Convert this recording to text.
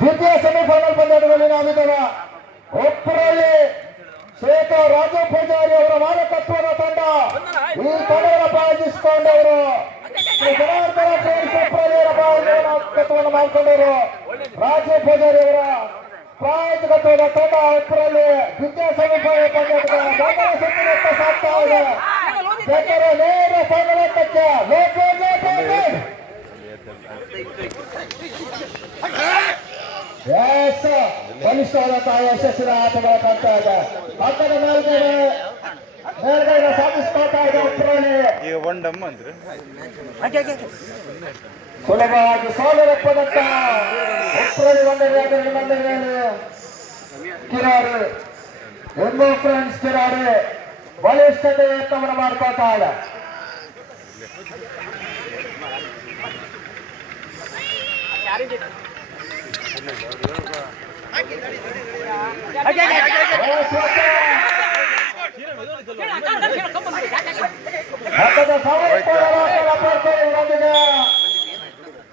ದ್ವಿತೀಯ ಸೆಮಿಫೈನಲ್ ಪಂದ್ಯದಲ್ಲಿ ನಾವಿದ್ದೇವೆ. ಒಬ್ಬರಲ್ಲಿ ಶ್ವೇತ ರಾಜು ಪೂಜಾರಿ ಅವರ ಮಾಲಕತ್ವದ ತಂಡ ಈ ತಂಡವನ್ನು ಪ್ರಾಯೋಜಿಸಿಕೊಂಡವರು ಜನಾರ್ದನ ಮಾಲಕತ್ವವನ್ನು ಮಾಡಿಕೊಂಡವರು ರಾಜು ಪೂಜಾರಿ ಅವರ ಪ್ರಾಯೋಜಕತ್ವದ ತಂಡ ಒಬ್ಬರಲ್ಲಿ ದ್ವಿತೀಯ ಸೆಮಿಫೈನಲ್ ಪಂದ್ಯದ ಸಾಗ್ತಾ ಇದೆ. ನೇರ ಫೈನಲ್ ಹಂತಕ್ಕೆ ಬಲಿಷ್ಠವಾದಂತಹ ಯಶಸ್ಸಿನ ಆಟಗಳ ಕಾಣ್ತಾ ಇದೆ. ಪಕ್ಕದ ಮೇಲ್ಗಡೆ ಸಾಧಿಸ್ಕೊಳ್ತಾ ಇದೆ. ಸುಲಭವಾಗಿ ಸೋಲರಪ್ಪದಂತ ಉಪ್ರಲ್ಲಿ ಕಿರಾಡಿ ಎಂಬೋ ಫ್ರೆಂಡ್ಸ್ ಕಿರಾಡಿ ಬಲಿಷ್ಠತೆ ಯತ್ನವನ್ನು ಮಾಡ್ಕೊಳ್ತಾ ಇದೆ.